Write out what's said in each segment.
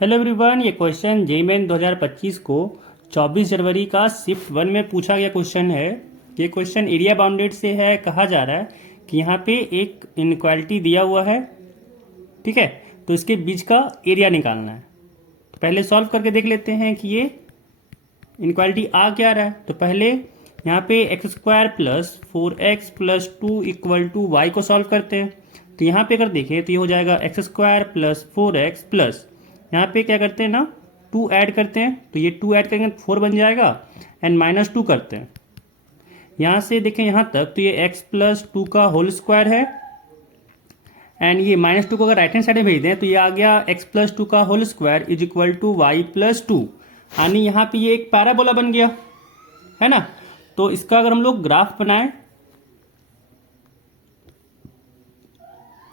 Hello everyone, ये question JEE main 2025 को 24 जनवरी का शिफ्ट 1 में पूछा गया क्वेश्चन है। ये क्वेश्चन एरिया बाउंडेड से है। कहा जा रहा है कि यहाँ पे एक इनक्वालिटी दिया हुआ है, ठीक है, तो इसके बीच का एरिया निकालना है। तो पहले सॉल्व करके देख लेते हैं कि ये इनक्वालिटी आ क्या रहा है। तो पहले यहाँ पे x² plus 4x plus 2 equal to Y को सॉल्व करते हैं। तो यहाँ पे अगर देखें तो ये हो जाएगा x² प्लस 4x प्लस, यहाँ पे क्या करते हैं ना, 2 ऐड करते हैं, तो ये 2 ऐड करेंगे तो 4 बन जाएगा, एंड -2 करते हैं। यहाँ से देखें यहाँ तक तो ये x प्लस 2 का होल स्क्वायर है, एंड ये -2 को अगर राइट हैंड साइड में भेज दें तो ये आ गया x प्लस 2 का whole square is equal to Y plus 2, यानी यहाँ पे ये एक पैराबोला बन गया है ना। तो इसका अगर हम लोग ग्राफ बनाएं,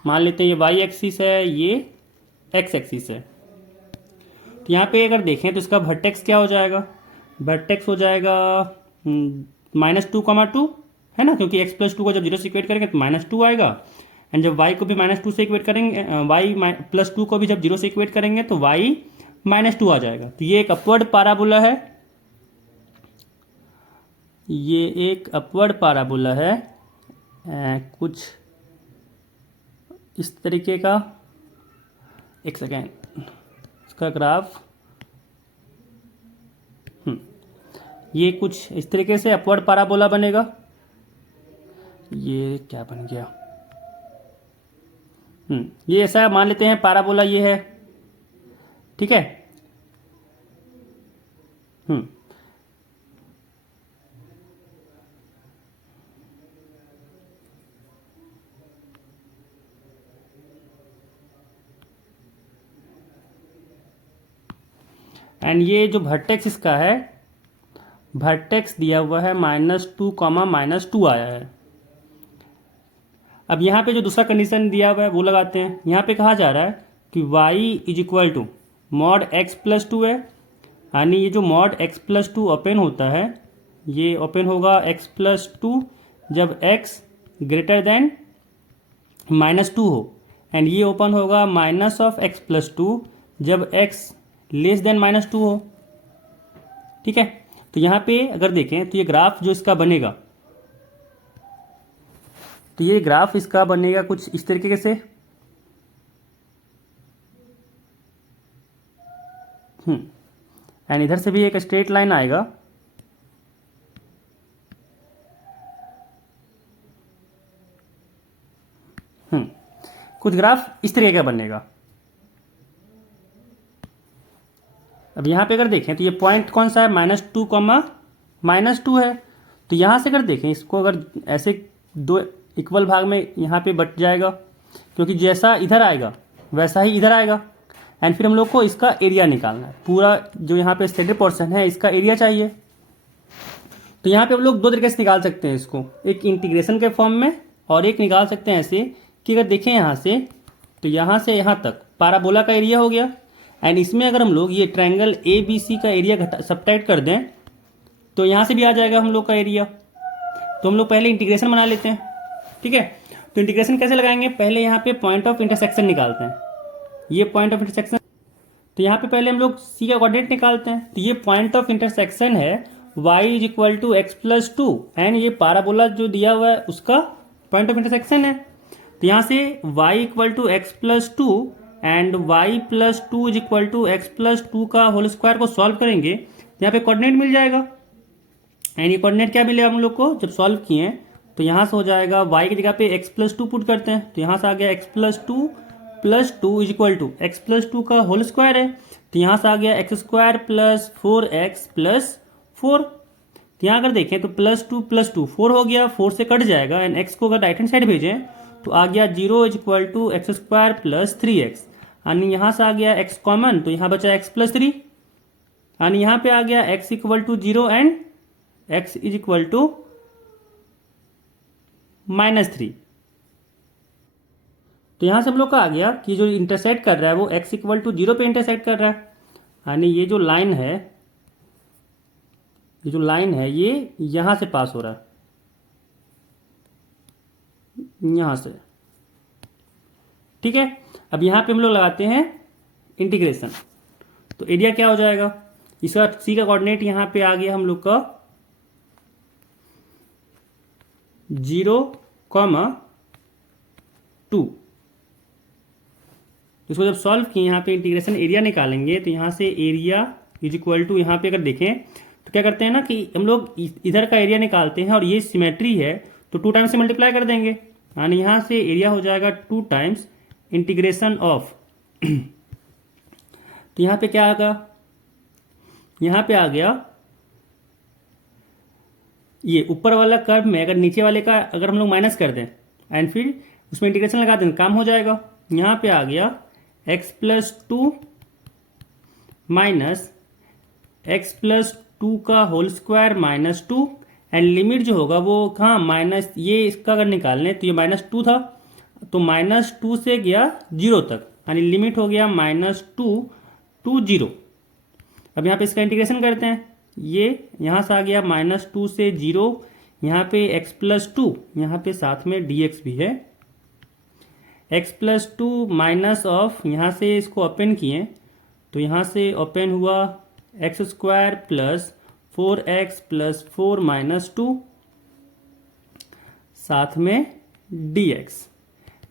मान लेते हैं ये वाई एक्सिस है, ये एक्स एक्सिस है। तो यहाँ पे अगर देखें तो इसका वर्टेक्स क्या हो जाएगा, वर्टेक्स हो जाएगा -2, है ना, क्योंकि x प्लस 2 को जब 0 से इक्वेट करेंगे तो -2 आएगा, एंड जब y को भी -2 से इक्वेट करेंगे, y प्लस 2 को भी जब 0 से इक्वेट करेंगे तो y -2 आ जाएगा। तो ये एक अपवर्ड पैराबोला है, ये एक अपवर्ड पैराबोला है कुछ इस तरीके का। एक सेकेंड, इसका ग्राफ ये कुछ इस तरीके से अपवर्ड पैराबोला बनेगा। ये क्या बन गया, ये ऐसा मान लेते हैं पैराबोला ये है, ठीक है। एंड ये जो वर्टेक्स इसका है, वर्टेक्स दिया हुआ है -2, -2 आया है। अब यहाँ पे जो दूसरा कंडीशन दिया हुआ है वो लगाते हैं। यहाँ पे कहा जा रहा है कि y is equal to mod x plus 2 है, यानी ये जो मॉड x प्लस 2 ओपन होता है, ये ओपन होगा x प्लस 2 जब x ग्रेटर देन -2 हो, एंड ये ओपन होगा माइनस ऑफ x प्लस 2 जब x लेस देन -2 हो, ठीक है। तो यहाँ पे अगर देखें तो ये ग्राफ जो इसका बनेगा, तो ये ग्राफ इसका बनेगा कुछ इस तरीके से, एंड इधर से भी एक स्ट्रेट लाइन आएगा, कुछ ग्राफ इस तरीके का बनेगा। अब यहाँ पे अगर देखें तो ये पॉइंट कौन सा है, -2, -2 है। तो यहाँ से अगर देखें इसको, अगर ऐसे दो इक्वल भाग में यहाँ पे बट जाएगा, क्योंकि जैसा इधर आएगा वैसा ही इधर आएगा, एंड फिर हम लोग को इसका एरिया निकालना है। पूरा जो यहाँ पे सेंटर पोर्शन है इसका एरिया चाहिए। तो यहाँ पे हम लोग दो तरीके से निकाल सकते हैं इसको, एक इंटीग्रेशन के फॉर्म में और एक निकाल सकते हैं ऐसे कि अगर देखें यहाँ से, तो यहाँ से यहाँ तक पैराबोला का एरिया हो गया, एंड इसमें अगर हम लोग ये ट्रायंगल ABC का एरिया सब्ट्रैक्ट कर दें तो यहाँ से भी आ जाएगा हम लोग का एरिया। तो हम लोग पहले इंटीग्रेशन बना लेते हैं, ठीक है। तो इंटीग्रेशन कैसे लगाएंगे, पहले यहाँ पे पॉइंट ऑफ इंटरसेक्शन निकालते हैं, ये पॉइंट ऑफ इंटरसेक्शन। तो यहाँ पे पहले हम लोग C का कोऑर्डिनेट निकालते हैं। तो ये पॉइंट ऑफ इंटरसेक्शन है y is equal to x plus 2, and ये पैराबोला जो दिया हुआ है उसका पॉइंट ऑफ इंटरसेक्शन है। तो यहाँ से y equal to x plus 2 and y plus 2 is equal to x plus 2 का होल स्क्वायर को सॉल्व करेंगे, यहाँ पे कोऑर्डिनेट मिल जाएगा। एंड ये कोऑर्डिनेट क्या मिलेगा हम लोग को जब सॉल्व किए, तो यहाँ से हो जाएगा y की जगह पे x प्लस 2 पुट करते हैं, तो यहाँ से आ गया x plus 2 is equal to x plus 2 का होल स्क्वायर है, तो यहाँ से आ गया x² प्लस 4x प्लस 4। तो यहाँ अगर देखें तो +2 4 हो गया, 4 से कट जाएगा, एंड x को अगर राइट हैंड साइड भेजें तो आ गया 0 is equal to x² plus 3x, यानी यहाँ से आ गया x कॉमन, तो यहाँ बचा x प्लस 3, यानी यहाँ पे आ गया x equal to 0 and x is equal to -3। तो यहाँ से हम लोग का आ गया कि जो इंटरसेक्ट कर रहा है वो x इक्वल टू 0 पे इंटरसेक्ट कर रहा है, यानी ये जो लाइन है, ये यहाँ से पास हो रहा है, यहाँ से, ठीक है। अब यहाँ पे हम लोग लगाते हैं इंटीग्रेशन। तो एरिया क्या हो जाएगा, इसका सी का कोऑर्डिनेट यहाँ पे आ गया हम लोग का 0,2। इसको जब सॉल्व किए यहाँ पे इंटीग्रेशन एरिया निकालेंगे तो यहाँ से एरिया इज इक्वल टू, यहाँ पे अगर देखें तो क्या करते हैं ना कि हम लोग इधर का एरिया निकालते हैं और ये सिमेट्री है तो 2 टाइम्स से मल्टीप्लाई कर देंगे, यानी यहाँ से एरिया हो जाएगा 2 टाइम्स इंटीग्रेशन ऑफ तो यहाँ पे क्या आएगा, यहाँ पे आ गया ये ऊपर वाला कर्व में अगर नीचे वाले का अगर हम लोग माइनस कर दें एंड फिर उसमें इंटीग्रेशन लगा दें काम हो जाएगा। यहाँ पे आ गया x+2 माइनस x+2 का होल स्क्वायर -2 एंड लिमिट जो होगा वो कहाँ माइनस, ये इसका अगर निकाल लें तो ये -2 था तो -2 से गया 0 तक, यानी लिमिट हो गया -2 to 0। अब यहाँ पे इसका इंटीग्रेशन करते हैं, ये यहाँ से आ गया -2 से 0, यहाँ पे x+2, यहाँ पे साथ में dx भी है, x+2 माइनस ऑफ, यहाँ से इसको ओपन किए तो यहाँ से ओपन हुआ x² प्लस 4x प्लस 4 -2 साथ में dx,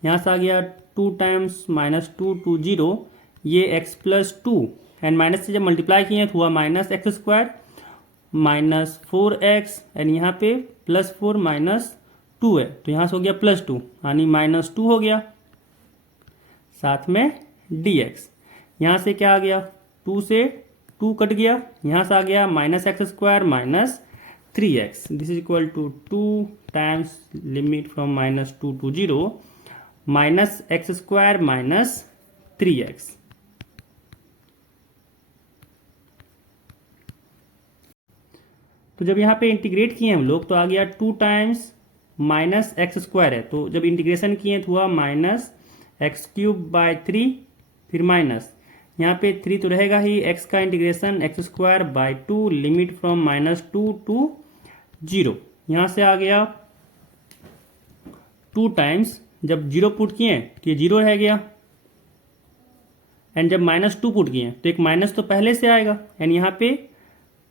यहाँ से आ गया 2 टाइम्स -2 to 0, ये x+2 एंड माइनस से जब मल्टीप्लाई किए तो हुआ -x² माइनस 4x एंड यहाँ पे +4 -2 है तो यहाँ से हो गया +2 यानी -2 हो गया साथ में dx, यहाँ से क्या आ गया 2 से 2 कट गया, यहाँ से आ गया -x² minus 3x, this is equal to 2 times limit from -2 to 0 -x² minus 3x। तो जब यहाँ पे इंटीग्रेट किए हम लोग तो आ गया 2 टाइम्स -x² है, तो जब इंटीग्रेशन किए तो हुआ -x³/3 फिर माइनस, यहाँ पे 3 तो रहेगा ही, x का integration x²/2 limit from -2 to 0, यहाँ से आ गया 2 टाइम्स, जब 0 पुट किए तो ये 0 रह गया एंड जब -2 पुट किए तो एक माइनस तो पहले से आएगा एंड यहाँ पे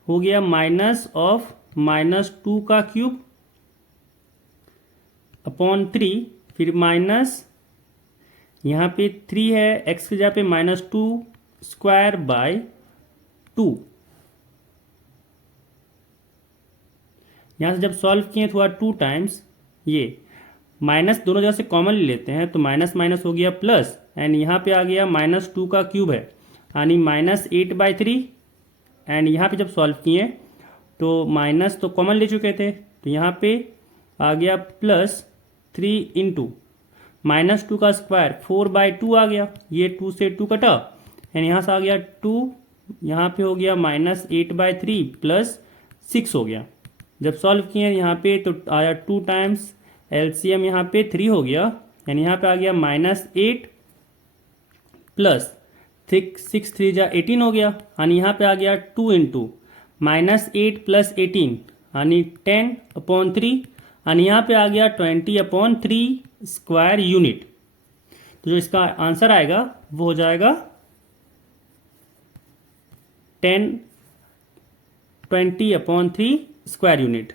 हो गया माइनस ऑफ -2 का क्यूब अपॉन 3 फिर माइनस, यहाँ पे 3 है x की जगह पे -2² यहाँ से जब सॉल्व किए तो हुआ 2 टाइम्स, ये माइनस दोनों जगह से कॉमन ले लेते हैं तो माइनस माइनस हो गया प्लस एंड यहाँ पे आ गया -2 का क्यूब है यानी -8/3 एंड यहाँ पे जब सॉल्व किए तो माइनस तो कॉमन ले चुके थे तो यहाँ पे आ गया +3 इंटू -2 का स्क्वायर 4/2 आ गया, ये 2 से 2 कटा एंड यहाँ से आ गया 2, यहाँ पे हो गया -8/3 प्लस 6 हो गया। जब सॉल्व किए यहाँ पे तो आया 2 टाइम्स LCM यहाँ पे 3 हो गया यानी यहाँ पे आ गया -8 प्लस 6 3 जा 18 हो गया यानी यहाँ पे आ गया 2 इंटू -8 प्लस 18 यानी 10/3 यानी यहाँ पे आ गया 20/3 स्क्वायर यूनिट। तो जो इसका आंसर आएगा वो हो जाएगा 20/3 स्क्वायर यूनिट।